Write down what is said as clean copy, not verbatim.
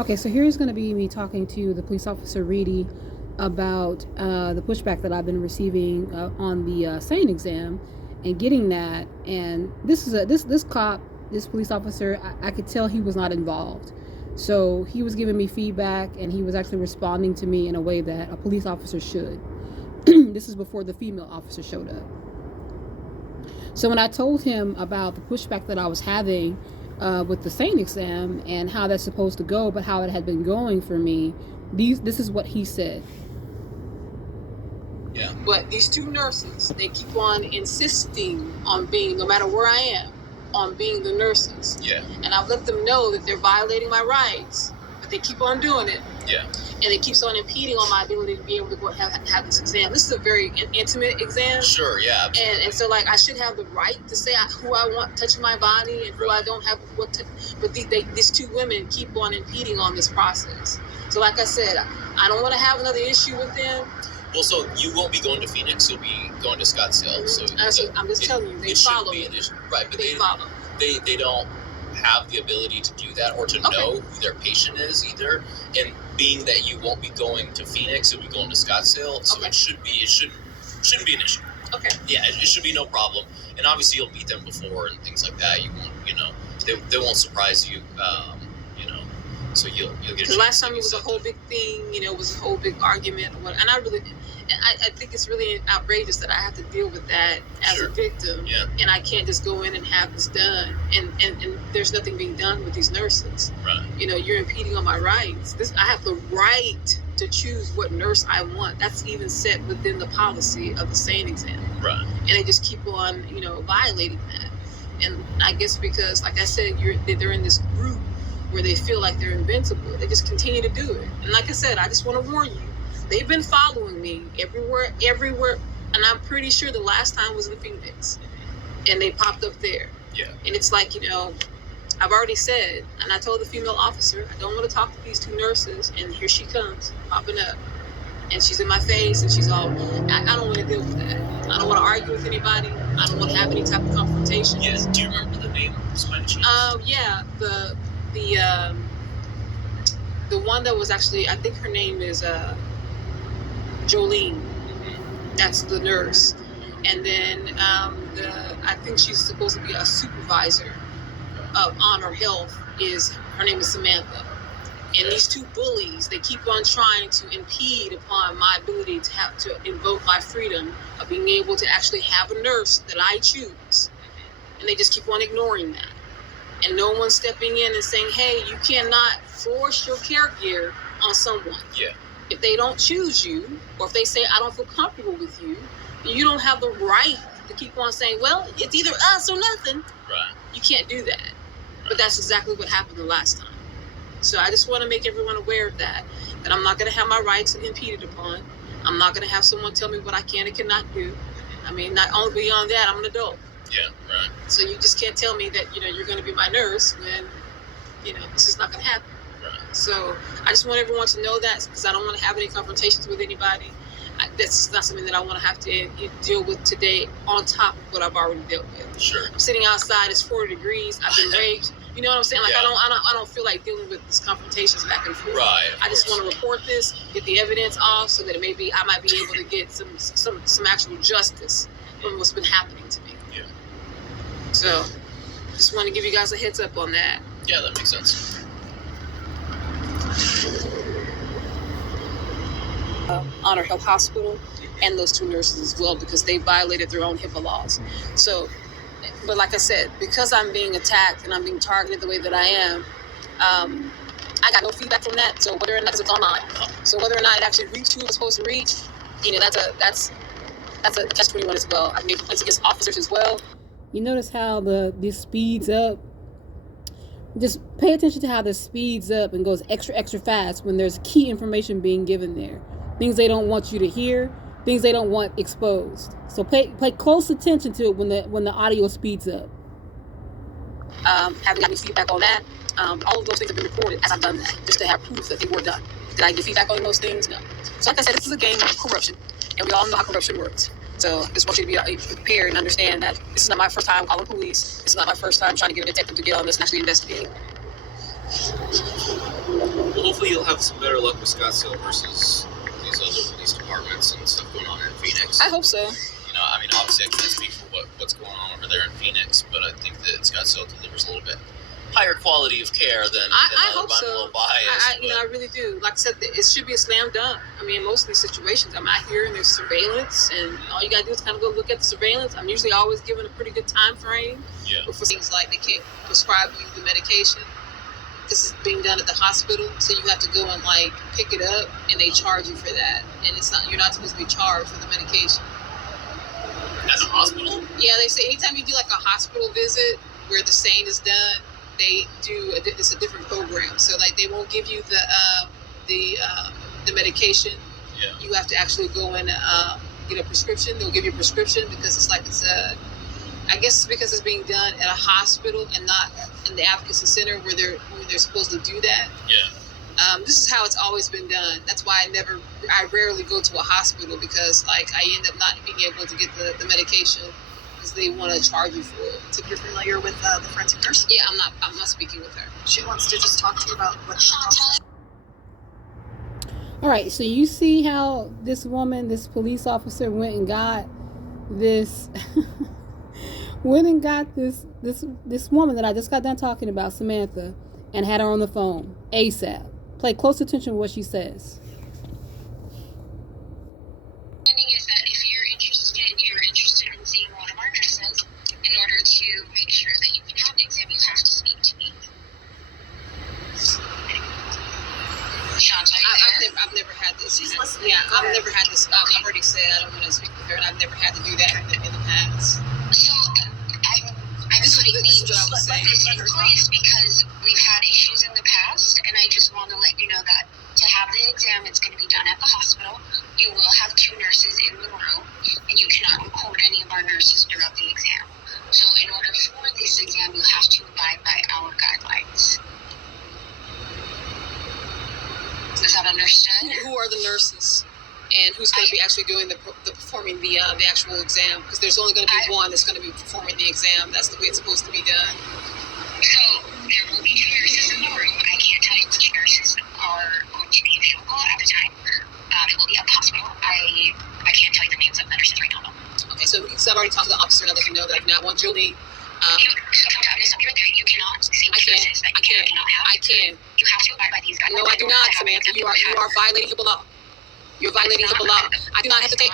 Okay, so here's going to be me talking to the police officer Reedy about the pushback that I've been receiving on the SANE exam and getting that. And this cop, this police officer, I could tell he was not involved. So he was giving me feedback, and he was actually responding to me in a way that a police officer should. This is before the female officer showed up. So when I told him about the pushback that I was having with the SANE exam and how that's supposed to go, but how it had been going for me, this is what he said. Yeah. But these two nurses, they keep on insisting on being, no matter where I am, on being the nurses. Yeah. And I've let them know that they're violating my rights, but they keep on doing it. Yeah. And it keeps on impeding on my ability to be able to go have this exam. This is a very intimate exam. Sure, yeah. And so, like, I should have the right to say who I want touching my body and who I don't have what to. But these two women keep on impeding on this process. So, like I said, I don't want to have another issue with them. Well, so you won't be going to Phoenix. You'll be going to Scottsdale. So I'm just telling you, they follow me. Right, but they follow. They don't have the ability to do that or to know who their patient is either. And being that you won't be going to Phoenix, you'll be going to Scottsdale. So it shouldn't be an issue. Okay. Yeah, it should be no problem. And obviously you'll meet them before and things like that. You won't, they won't surprise you. So you'll get. Because last time it was a whole big thing, it was a whole big argument. And I think it's really outrageous that I have to deal with that as a victim. Yeah. And I can't just go in and have this done. And there's nothing being done with these nurses. Right. You're impeding on my rights. I have the right to choose what nurse I want. That's even set within the policy of the SANE exam. Right. And they just keep on, violating that. And I guess because, like I said, they're in this group where they feel like they're invincible. They just continue to do it. And like I said, I just want to warn you, they've been following me everywhere. And I'm pretty sure the last time was in Phoenix. And they popped up there. Yeah. And it's like, I've already said, and I told the female officer, I don't want to talk to these two nurses. And here she comes, popping up. And she's in my face, and she's all, I don't want to deal with that. I don't want to argue with anybody. I don't want to have any type of confrontation. Yes. Do you remember the name? Yeah. The one that was actually, I think her name is Jolene. That's the nurse. And then I think she's supposed to be a supervisor of Honor Health. Her name is Samantha. And these two bullies, they keep on trying to impede upon my ability to invoke my freedom of being able to actually have a nurse that I choose. And they just keep on ignoring that. And no one's stepping in and saying, hey, you cannot force your care gear on someone. Yeah. If they don't choose you, or if they say, I don't feel comfortable with you, you don't have the right to keep on saying, well, it's either us or nothing. Right. You can't do that. Right. But that's exactly what happened the last time. So I just want to make everyone aware of that I'm not going to have my rights impeded upon. I'm not going to have someone tell me what I can and cannot do. I mean, not only beyond that, I'm an adult. Yeah, right. So you just can't tell me that, you're going to be my nurse when, this is not going to happen. Right. So I just want everyone to know that, because I don't want to have any confrontations with anybody. That's not something that I want to have to deal with today on top of what I've already dealt with. Sure. I'm sitting outside, it's 40 degrees, I've been raped. You know what I'm saying? Like, yeah. I don't feel like dealing with these confrontations back and forth. Right. I just want to report this, get the evidence off, so that maybe I might be able to get some actual justice from what's been happening to me. Yeah. So, just want to give you guys a heads up on that. Yeah, that makes sense. Honor Health Hospital and those two nurses as well, because they violated their own HIPAA laws. So, but like I said, because I'm being attacked and I'm being targeted the way that I am, I got no feedback from that. So whether or not it's online, so whether or not it actually reached who it was supposed to reach, that's a catch-21 as well. I made complaints against officers as well. You notice how this speeds up? Just pay attention to how this speeds up and goes extra fast when there's key information being given there. Things they don't want you to hear, things they don't want exposed. So pay close attention to it when the audio speeds up. Haven't got any feedback on that. All of those things have been recorded as I've done that, just to have proof that they were done. Did I get feedback on those things? No. So like I said, this is a game of corruption, and we all know how corruption works. So I just want you to be prepared and understand that this is not my first time calling police. This is not my first time trying to get a detective to get on this and actually investigate. Well, hopefully you'll have some better luck with Scottsdale versus these other police departments and stuff going on in Phoenix. I hope so. You know, I mean, obviously I can't speak for what's going on over there in Phoenix, but I think that Scottsdale delivers a little bit higher quality of care than I other. hope I'm so. a little biased. I really do. Like I said, it should be a slam dunk. I mean, in most of these situations, I'm out here and there's surveillance, and all you gotta do is kind of go look at the surveillance. I'm usually always given a pretty good time frame. Yeah. But for things like they can't prescribe you the medication, this is being done at the hospital, so you have to go and like pick it up, and they charge you for that. And it's not, you're not supposed to be charged for the medication. At the hospital? Yeah, they say anytime you do like a hospital visit where the stain is done, they do it's a different program. So like they won't give you the medication. Yeah. You have to actually go and get a prescription. They'll give you a prescription because I guess it's because it's being done at a hospital and not in the advocacy center where they're supposed to do that. Yeah. This is how it's always been done. That's why I rarely go to a hospital, because like I end up not being able to get the medication because they want to charge you for it. So you're familiar with the forensic nurse? Yeah, I'm not speaking with her. She wants to just talk to you about what the process. All right, so you see how this woman, this police officer, went and got this this woman that I just got done talking about, Samantha, and had her on the phone ASAP. Pay close attention to what she says. Is that if you're interested in seeing one of our nurses, in order to make sure that you can have an exam, you have to speak to me. Shanta, I've never had this. She's listening. Yeah, Go I've ahead. never had this. I've already said I don't want to speak with her, and I've never had to do that in the past. So This is what I was saying. I'm curious because we've had issues in the past, and I just want to let you know that to have the exam, it's going to be done at the hospital. You will have 2 nurses in the room, and you cannot record any of our nurses throughout the exam. So in order for this exam, you have to abide by our guidelines. Is that understood? Who are the nurses, and who's going to be actually doing the performing the actual exam? Because there's only going to be one that's going to be performing the exam. That's the way it's supposed to be done. So there will be 2 nurses in the room. I can't tell you which nurses are going to be available at the time. It will be at the hospital. I can't tell you the names of the nurses right now, though. Okay, so I've already talked to the officer and I let him know that I do not want Julie. You cannot see which nurses that you can or cannot have. I can. You have to abide by these guidelines. No, I do not, Samantha. You are violating HIPAA law. You're violating HIPAA law. I do not have to take.